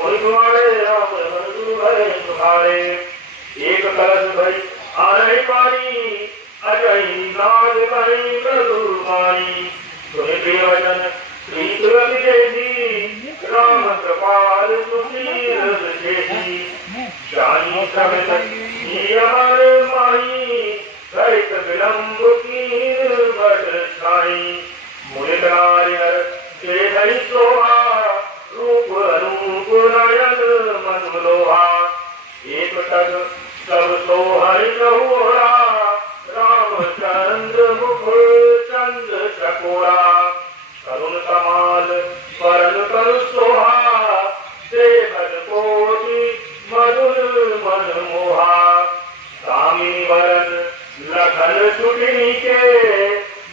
तुम्हारे राम गुरु भरे तुम्हारे एक कलश भरी आरही पानी अजय नाद भई प्रदुर्बानी तुम्हें प्रियवचन श्री तुलसी राम कृपाल सुशील विशेषी जानी समित नियमर माही सहित विलंब की बट छाई मुनित नारियर के हरि शोभा रूप अनूप नयन मनोलोहा एक तक सब सोहरि चहुरा रामचंद्र मुख चंद चकोरा करुण कमाल परन कर सोहा सेवक कोटि मधुर मन मोहा कामिनी वरन लखन सुटिनी के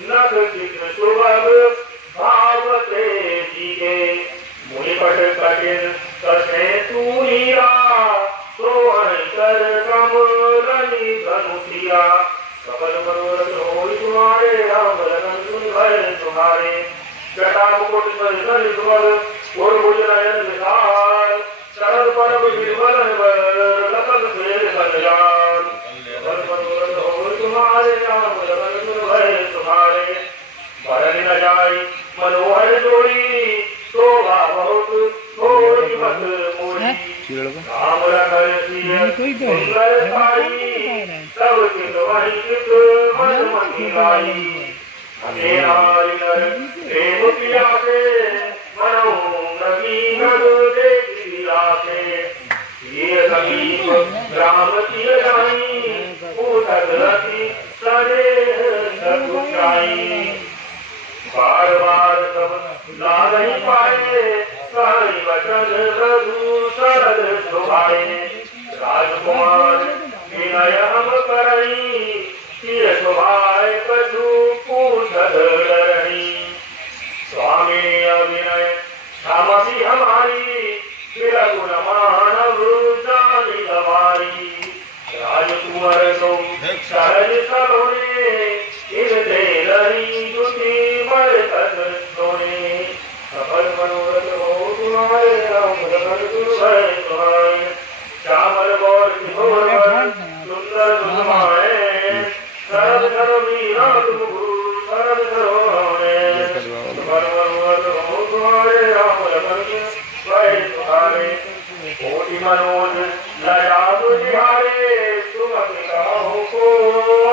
नख चित्र सुभग भावते जी के मुनिपट कठिन कसे तू हीरा सोहन कर कमलनि धनुषिया सकल मनोरथ होई तुम्हारे राम लगन सुन भय तुम्हारे जटा मुकुट सर सुमर और भुज नयन विशाल शरद परम निर्मल लखन से कल्याण सकल मनोरथ होई तुम्हारे राम लगन सुन भय तुम्हारे भरन न जाई मनोहर जोड़ी शोभा बहुत थोड़ी मत मोरी राम लखन सिय सुंदर साई सब चित वही चित मन मति लाई मेरा नर प्रेम प्यासे मनो नवीन देखी आसे ये समीप राम की जाई पूतक रति सरे सकुचाई बार बार सब ला नहीं पाए सारी वचन रघु सरल शोभाए राजकुमार विनय हम करई सिय शोभाए कछु पूछत डरई स्वामी अविनय क्षमसी हमारी विलगुन मानव जानी हमारी राजकुमार सो सहज सलोने इन दे रही जुटी मरकत सोने सफल मनोरथ हो तुम्हारे राम लगन गुरु भय तुम्हारे श्यामल गौर किशोर सुंदर सुषमाए शरद करो मीरा तुम गुरु शरद करो हमें सफल मनोरथ हो तुम्हारे राम लगन गुरु भय तुम्हारे कोटि मनोज लया तुझारे तुम कहो को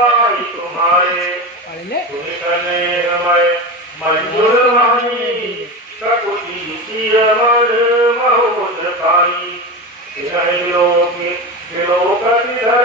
आई तुम्हारे तुम करने हमारे मंजूर वाणी सकुची सिय मन महोद पानी विलोकति धर